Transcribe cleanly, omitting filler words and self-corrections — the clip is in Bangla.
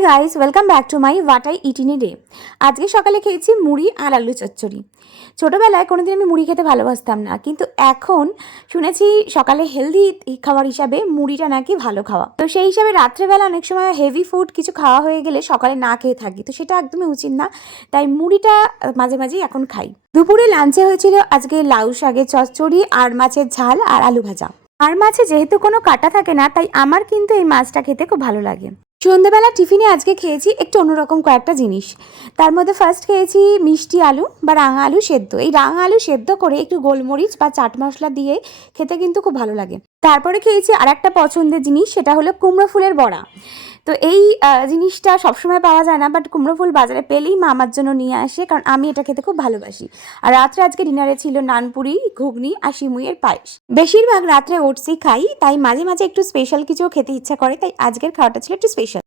Hi guys, welcome back to my what I it in a day. আজকে সকালে খেয়েছি মুড়ি আর আলু চচ্চড়ি। ছোটোবেলায় কোনোদিন আমি মুড়ি খেতে ভালোবাসতাম না, কিন্তু এখন শুনেছি সকালে হেলদি খাবার হিসাবে মুড়িটা নাকি ভালো খাওয়া। তো সেই হিসাবে রাত্রেবেলা অনেক সময় হেভি ফুড কিছু খাওয়া হয়ে গেলে সকালে না খেয়ে থাকি, তো সেটা একদমই উচিত না। তাই মুড়িটা মাঝে মাঝেই এখন খাই। দুপুরে লাঞ্চে হয়েছিল আজকে লাউ শাকের চচ্চড়ি আর মাছের ঝাল আর আলু ভাজা। আর মাছে যেহেতু কোনো কাটা থাকে না, তাই আমার কিন্তু এই মাছটা খেতে খুব ভালো লাগে। সন্ধ্যেবেলা টিফিনে আজকে খেয়েছি একটু অন্যরকম কয়েকটা জিনিস। তার মধ্যে ফার্স্ট খেয়েছি মিষ্টি আলু বা রাঙা আলু সেদ্ধ। এই রাঙা আলু সেদ্ধ করে একটু গোলমরিচ বা চাট মশলা দিয়ে খেতে কিন্তু খুব ভালো লাগে। তারপরে খেয়েছি আর একটা পছন্দের জিনিস, সেটা হলো কুমড়ো ফুলের বড়া। তো এই জিনিসটা সবসময় পাওয়া যায় না, বাট কুমড়ো ফুল বাজারে পেলেই মা আমার জন্য নিয়ে আসে, কারণ আমি এটা খেতে খুব ভালোবাসি। আর রাত্রে আজকে ডিনারে ছিল নানপুরি, ঘুগনি আর সিমুইয়ের পায়েস। বেশিরভাগ রাত্রে ওটসই খাই, তাই মাঝে মাঝে একটু স্পেশাল কিছু খেতে ইচ্ছা করে, তাই আজকের খাওয়াটা ছিল একটু স্পেশাল।